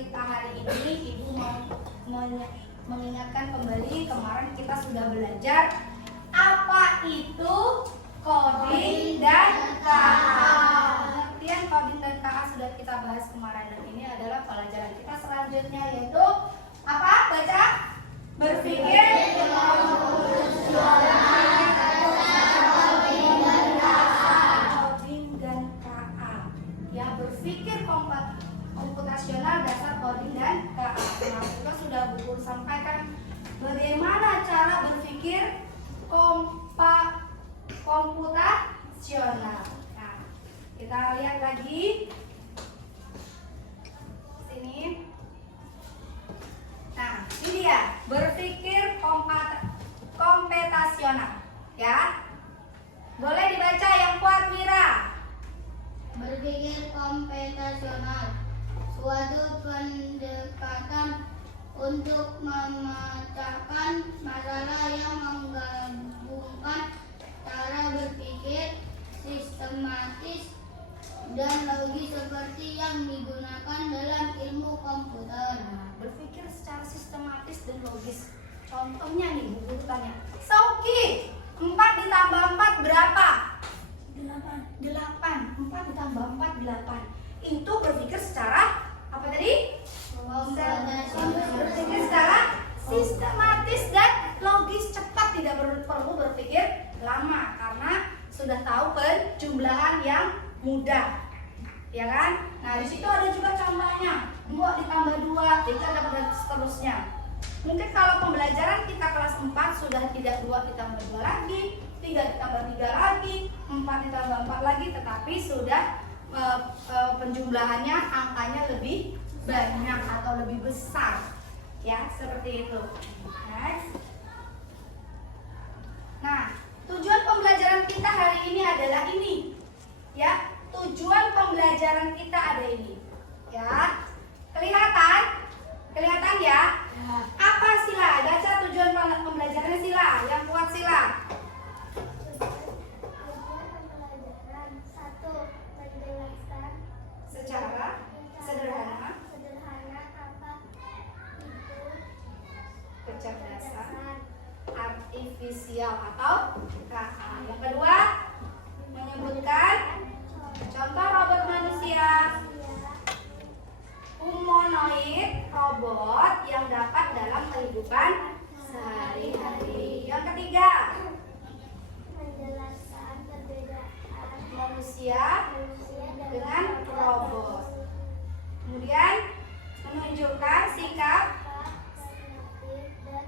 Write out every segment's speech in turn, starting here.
kita hari ini, Ibu mau mengingatkan kembali kemarin kita sudah belajar apa itu coding dan KA. Pengertian coding dan KA sudah kita bahas kemarin dan ini adalah pelajaran kita selanjutnya yaitu apa? Baca. Berpikir coding dan KA. Ya, berpikir komputasional dasar coding dan KA. Nah, kita sudah Bu sampaikan bagaimana cara berpikir komputasional. Nah, kita lihat lagi sini. Nah, ini dia berpikir komputasional. Ya, boleh dibaca yang kuat, Mira. Berpikir komputasional, suatu pendekatan untuk memecahkan masalah yang menggabungkan cara berpikir sistematis dan logis seperti yang digunakan dalam ilmu komputer. Nah, berpikir secara sistematis dan logis. Contohnya nih, Bu Guru tanya, Sauki, 4 ditambah 4 berapa? 8. 4 ditambah 4, 8. Itu berpikir secara apa tadi? Berpikir secara sistematis dan logis, cepat, tidak perlu berpikir lama karena sudah tahu penjumlahan yang mudah, ya kan? Nah, di situ ada juga contohnya 2 ditambah 2, dan seterusnya. Mungkin kalau pembelajaran kita kelas 4 sudah tidak 2 ditambah 2 lagi, 3 ditambah 3 lagi, 4 ditambah 4 lagi, tetapi sudah penjumlahannya angkanya lebih banyak atau lebih besar, ya, seperti itu. Next. Nah, tujuan pembelajaran kita hari ini adalah ini, ya. Tujuan pembelajaran kita ada ini, ya. Kelihatan ya? Apa sila? Baca tujuan pembelajarannya sila, yang kuat sila. Secara sederhana apa itu kecerdasan artifisial atau KA. Yang kedua, menyebutkan contoh robot manusia humanoid, robot yang dapat dalam kehidupan sehari-hari. Yang ketiga, menjelaskan perbedaan manusia dengan robot. Kemudian menunjukkan sikap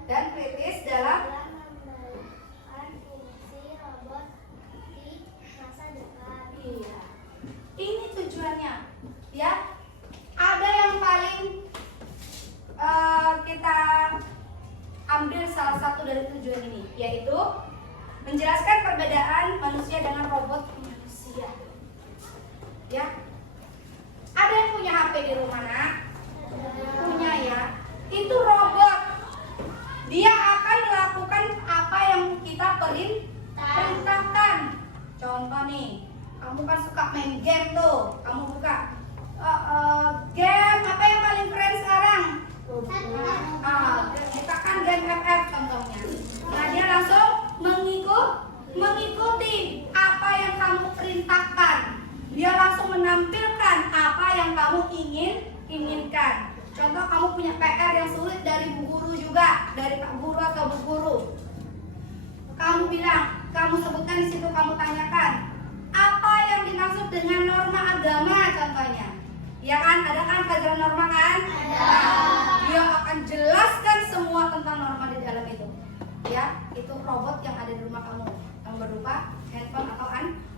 dan kritis dalam mengembangkan fungsi robot di masa depan. Iya. Ini tujuannya, ya. Ada yang paling kita ambil salah satu dari tujuan ini, yaitu menjelaskan perbedaan manusia dengan robot manusia. Ya. Ada yang punya HP di rumah, Nak? Punya, ya. Itu robot. Dia akan melakukan apa yang kita perintahkan. Contoh nih, kamu kan suka main game tuh. Kamu buka game apa yang paling keren sekarang? Bukakan game FF contohnya. Nah, dia langsung mengikuti apa yang kamu perintahkan. Dia langsung menampilkan apa yang kamu inginkan. Contoh, kamu punya PR yang sulit dari Bu Guru juga, dari Pak Guru atau Bu Guru. Kamu bilang, kamu sebutkan di situ, kamu tanyakan, apa yang dimaksud dengan norma agama contohnya. Ya kan, ada kan pelajaran norma kan? Ada. Dia akan jelaskan semua tentang norma di dalam itu. Ya, itu robot yang ada di rumah kamu. Yang berupa handphone atau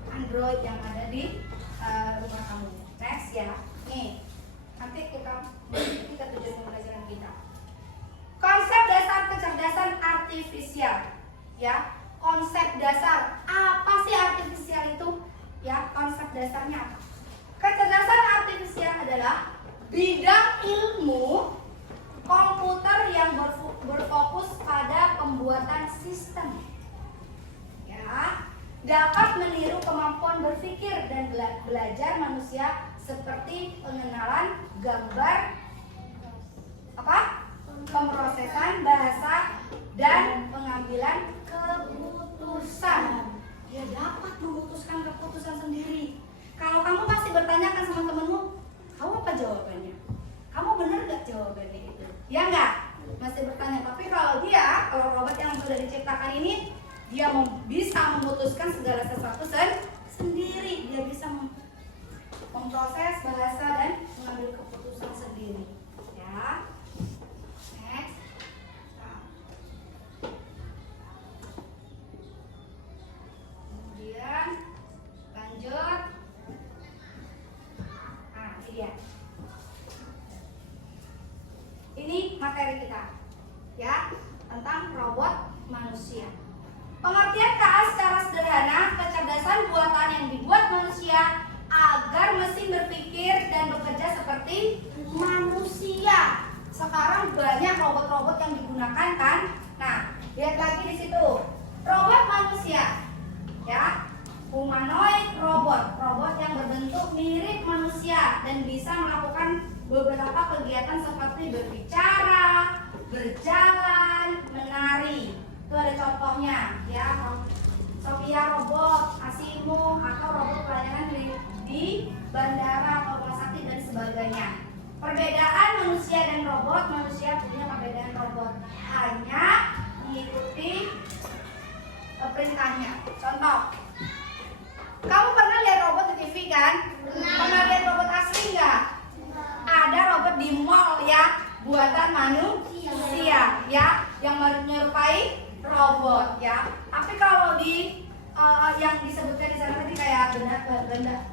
Android yang ada di rumah kamu. Next ya. Nih, nanti kita tujuan pembelajaran kita. Konsep dasar kecerdasan artifisial. Ya, konsep dasar. Apa sih artifisial itu? Ya, konsep dasarnya apa? Kecerdasan artifisial adalah bidang ilmu komputer yang berfokus pada pembuatan sistem. Ya, dapat meniru kemampuan berpikir dan belajar manusia seperti pengenalan gambar pemrosesan bahasa dan pengambilan keputusan. Dia dapat memutuskan keputusan sendiri. Kalau kamu masih bertanyakan sama temenmu, kamu apa jawabannya? Kamu benar gak jawabannya itu? Ya enggak? Masih bertanya. Tapi kalau robot yang sudah diciptakan ini, dia bisa memutuskan segala sesuatu sendiri. Dia bisa memproses bahasa dan mengambil keputusan sendiri. Ya. Next. Kemudian lanjut. Nah, ini dia. Ini materi kita, ya, tentang robot manusia. Pengertian KA secara sederhana, kecerdasan buatan yang dibuat manusia agar mesin berpikir dan bekerja seperti manusia. Sekarang banyak robot-robot yang digunakan kan? Nah, lihat lagi di situ. Robot manusia, ya, humanoid robot yang berbentuk mirip manusia dan bisa melakukan beberapa kegiatan seperti berbicara, berjalan, menari. Itu ada contohnya, ya. Sophia robot, Asimo atau robot pelayanan di bandara atau rumah sakit dan sebagainya. Perbedaan manusia dan robot, manusia punya perbedaan robot hanya mengikuti perintahnya. Contoh, kamu pernah lihat robot di TV kan? Pernah lihat robot asli nggak? Ada robot di mall ya, buatan manusia ya, yang menyerupai robot ya. Tapi kalau di yang disebutkan di sana tadi kayak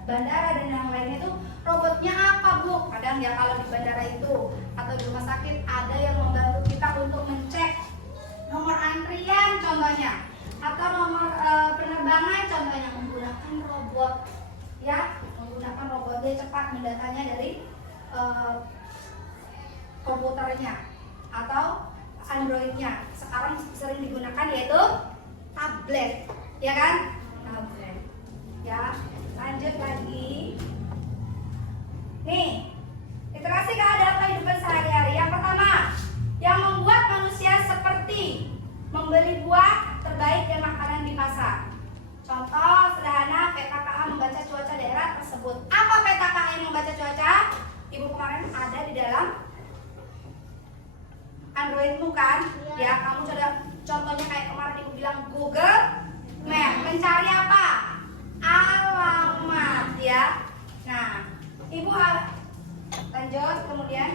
bandara dan yang lainnya itu robotnya apa Bu? Kadang ya kalau di bandara itu atau di rumah sakit ada yang membantu kita untuk mencek nomor antrian contohnya, atau nomor penerbangan contohnya, menggunakan robot ya, menggunakan robot. Dia cepat mendatanya dari komputernya atau Androidnya. Sekarang sering digunakan yaitu tablet, ya kan? Tablet. Ya, lanjut lagi. Nih, literasi dalam kehidupan sehari-hari. Yang pertama, yang membuat manusia seperti membeli buah terbaik dan makanan di pasar. Contoh sederhana, PKKA membaca cuaca daerah tersebut. Apa PKKA yang membaca cuaca? Ibu kemarin ada di dalam Androidmu kan? Ya, kamu coba contohnya kayak kemarin ibu bilang Google Map. Mencari apa? Alamat ya. Nah, ibu lanjut kemudian.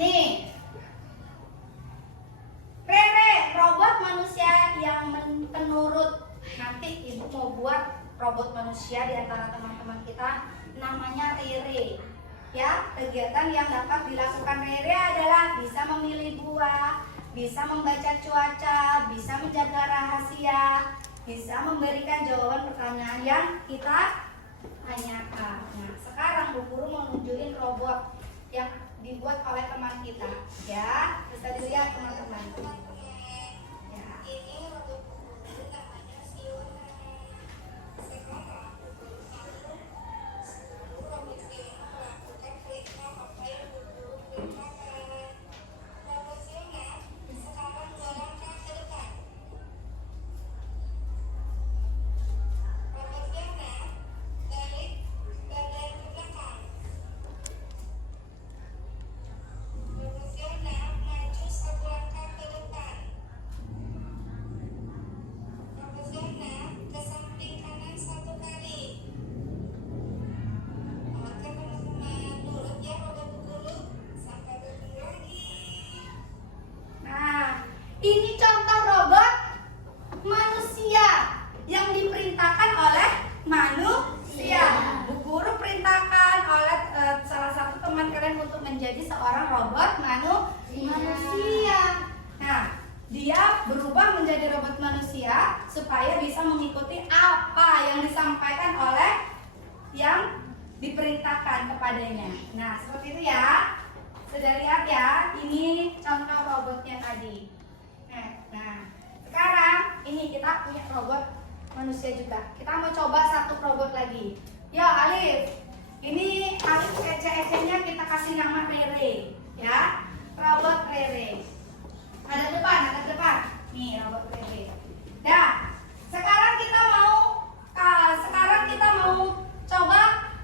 Nih, Rere, robot manusia yang penurut. Nanti ibu mau buat robot manusia di antara teman-teman kita, namanya Rere. Ya, kegiatan yang dapat dilakukan Rere adalah bisa memilih buah, bisa membaca cuaca, bisa menjaga rahasia, bisa memberikan jawaban pertanyaan yang kita tanyakan. Nah, sekarang Bu Guru mau nunjukin robot yang dibuat oleh teman kita, ya. Bisa dilihat teman-teman. Ya. Ini robot Bu Guru namanya Fiona. Sekarang Bu Guru mau seluruh robot Fiona melakukan perintah apa yang Bu Guru perintahkan. Robot Fiona sekarang 2 langkah ke depan. Robot Fiona balik badan ke belakang. Robot Fiona maju 1 langkah ke depan. Robot Fiona ke samping kanan 1 kali. Oke teman-teman, nurut ya robot Bu Guru. Sampai bertemu lagi. Nah, ini contoh robot manusia yang diperintahkan oleh manusia. Bu Guru perintahkan oleh salah satu teman kalian untuk menjadi seorang robot manusia. Nah, dia berubah menjadi robot manusia supaya bisa mengikuti apa yang disampaikan oleh yang diperintahkan kepadanya. Nah, seperti itu ya. Sudah lihat ya, ini contoh robotnya tadi. Nah, sekarang ini kita punya robot manusia juga. Kita mau coba satu robot lagi. Yo Alif, ini Alif ece-ecenya kita kasih nama Rere, ya. Robot Rere. Ada depan. Nih robot Rere. Dah, sekarang kita mau coba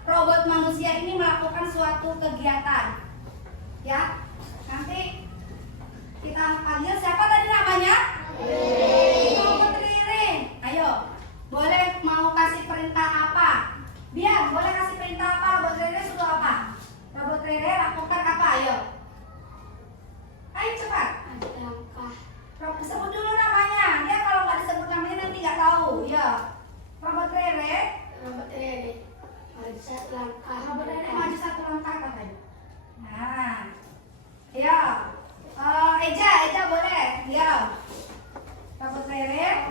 robot manusia ini melakukan suatu kegiatan. Ya, nanti kita panggil siapa tadi namanya? Robot Rere. Ayo, boleh mau kasih perintah apa? Biar boleh kasih perintah apa? Robot Rere suruh apa? Robot Rere lakukan apa? Ayo cepat. Langkah. Sebut dulu namanya. Dia kalau nggak disebut namanya nanti nggak tahu. Ya. Robot Rere. Maju satu langkah. Robot Rere maju satu langkah katanya. Nah. Ya. Eja boleh. Ya. Robot Rere.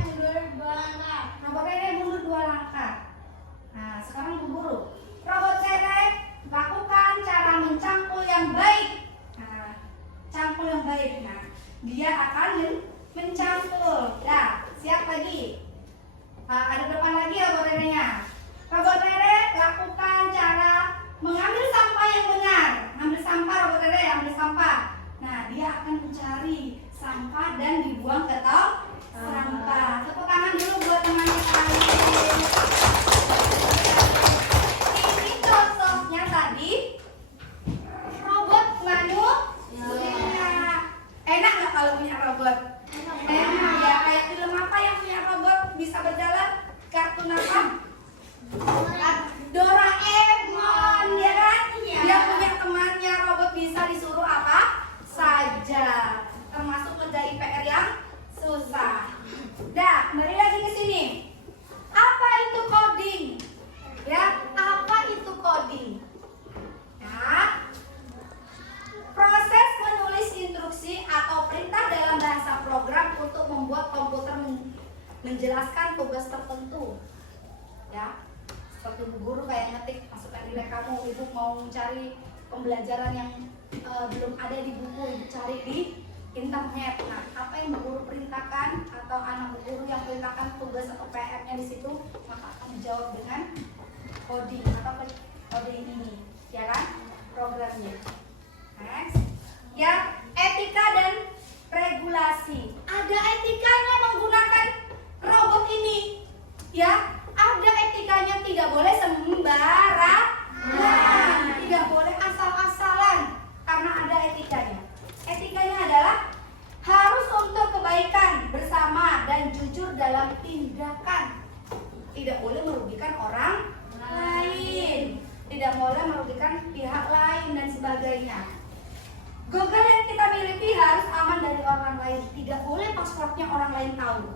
Mundur 2 langkah. Robot Rere mundur 2 langkah. Nah, sekarang Bu Guru. Robot Rere lakukan cara mencangkul yang baik. Nah, cangkul yang baik. Nah, dia akan mencangkul. Ya, siap lagi. Ada depan lagi robot Rere-nya. Robot Rere lakukan cara mengambil sampah yang benar. Ambil sampah robot Rere, ambil sampah. Nah, dia akan mencari sampah dan dibuang ke tong sampah. Tepuk tangan dulu buat teman-teman. Ini contohnya tadi robot manusia. Enak nggak kalau punya robot? Enak ya. Kayak film apa yang punya robot bisa berjalan? Kartun apa? Doraemon, ya kan? Dia punya temannya, robot bisa disuruh apa saja, termasuk menjadi PR yang susah. Dah, kembali lagi ke sini. Apa itu coding? Ya, apa itu coding? Ya, proses menulis instruksi atau perintah dalam bahasa program untuk membuat komputer menjelaskan tugas tertentu. Ya, seperti Bu Guru kayak ngetik, masukkan nilai kamu, Ibu mau mencari pembelajaran yang belum ada di buku, Ibu cari di internet. Nah, apa yang Bu Guru perintahkan atau anak Bu Guru yang perintahkan tugas atau PR-nya di situ, maka akan dijawab dengan coding atau coding ini, ya kan? Programnya. Next. Ya, etika dan regulasi. Ada etikanya menggunakan robot ini. Ya, ada etikanya, tidak boleh sembarangan. Tidak boleh asal-asalan karena ada etikanya. Etikanya adalah harus untuk kebaikan bersama dan jujur dalam tindakan. Tidak boleh merugikan orang lain. Tidak boleh merugikan pihak lain dan sebagainya. Google yang kita miliki harus aman dari orang lain. Tidak boleh passwordnya orang lain tahu.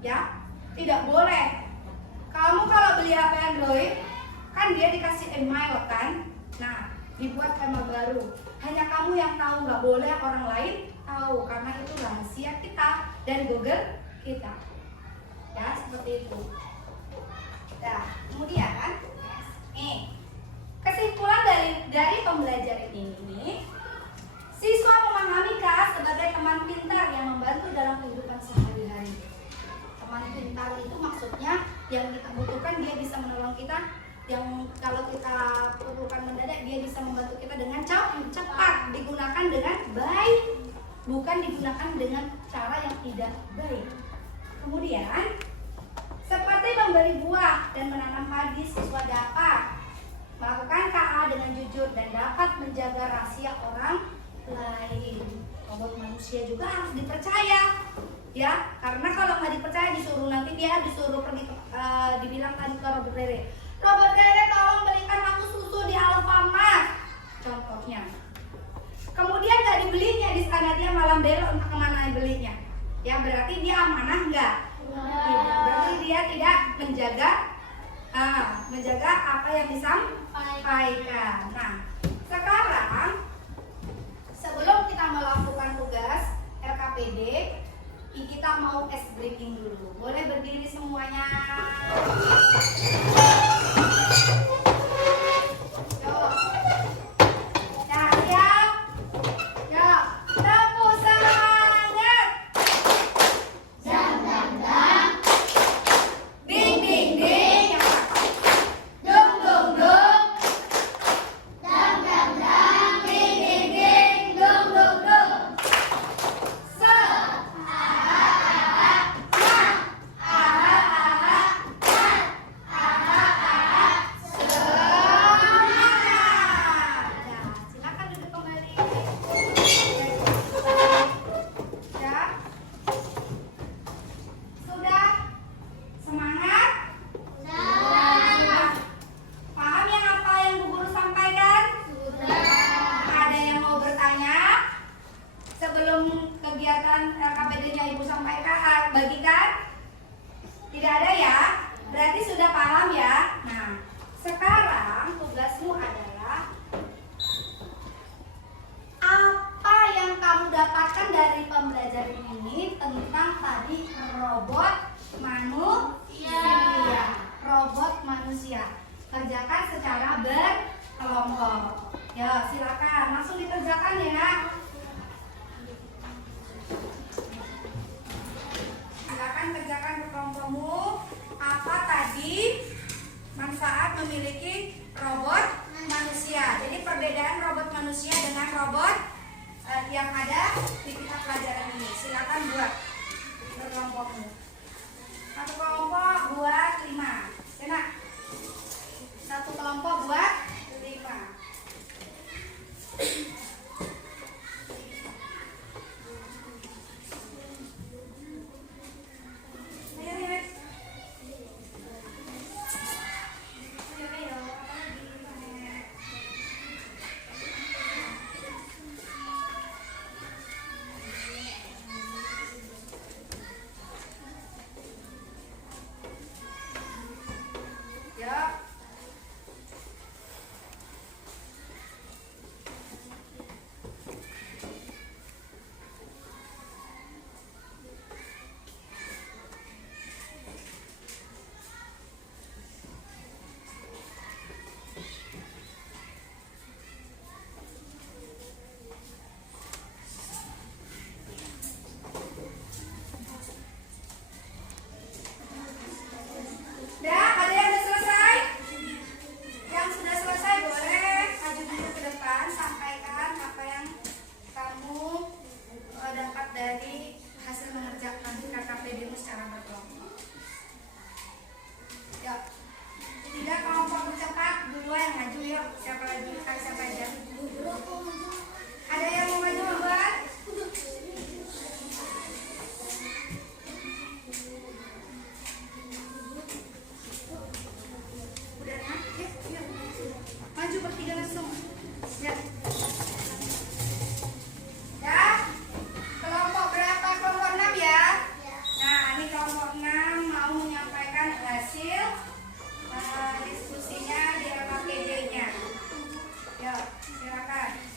Ya, tidak boleh. Kamu kalau beli HP Android, kan dia dikasih email kan? Nah, dibuat tema baru. Hanya kamu yang tahu, nggak boleh orang lain tahu karena itu rahasia kita dan Google kita. Ya, seperti itu. Nah, kemudian kesimpulan dari pembelajaran ini, siswa memahami Kak sebagai teman pintar yang membantu dalam kehidupan sehari-hari. Teman pintar itu maksudnya yang kita butuhkan dia bisa menolong kita, yang kalau kita perlukan mendadak dia bisa membantu kita dengan cepat, digunakan dengan baik, bukan digunakan dengan cara yang tidak baik. Kemudian seperti memberi buah dan menanam padi, siswa dapat melakukan KA dengan jujur dan dapat menjaga rahasia orang lain. Robot manusia juga harus dipercaya, ya, karena kalau nggak dipercaya disuruh nanti dia disuruh pergi dibilang tadi ke Robot Rere, Robot Rere tolong belikan aku susu di Alfamart, contohnya. Kemudian nggak dibelinya, di sana dia malam belok entah kemana belinya, ya berarti dia amanah nggak? Tidak, berarti dia tidak menjaga apa yang disampaikan. Nah, sekarang sebelum kita melakukan tugas LKPD, kita mau ice breaking dulu. Boleh berdiri semuanya. Nah, siap. Ya, tepuk semangat. Dang dang dang. Ding ding ding. Dung dung dung. Dang Bagikan? Tidak ada ya? Berarti sudah paham ya? Nah, sekarang tugasmu adalah apa yang kamu dapatkan dari pembelajaran ini tentang tadi robot manusia. Robot manusia. Kerjakan secara berkelompok. Ya, silakan langsung dikerjakan ya. Silakan kerjakan berkelompokmu. Apa tadi manfaat memiliki robot manusia? Jadi perbedaan robot manusia dengan robot yang ada di kitab pelajaran ini. Silakan buat berkelompokmu. Satu kelompok buat 5. Enak. Satu kelompok buat 5. Ya. Dah, ada yang sudah selesai? Yang sudah selesai boleh maju dulu ke depan, sampaikan apa yang kamu dapat dari hasil mengerjakan KKPD-mu secara berkelompok. Yuk, 3 kelompok bercepat, 2 yang maju yuk. Siapa lagi? Siapa aja? Ada yang mau maju duluan? Udah nah, yuk, yuk. Maju bertiga langsung. Ya. Ya. Kelompok berapa? Kelompok 6 ya? Nah, ini kelompok 6 mau menyampaikan hasil diskusinya di LKPD-nya. Yuk, silakan.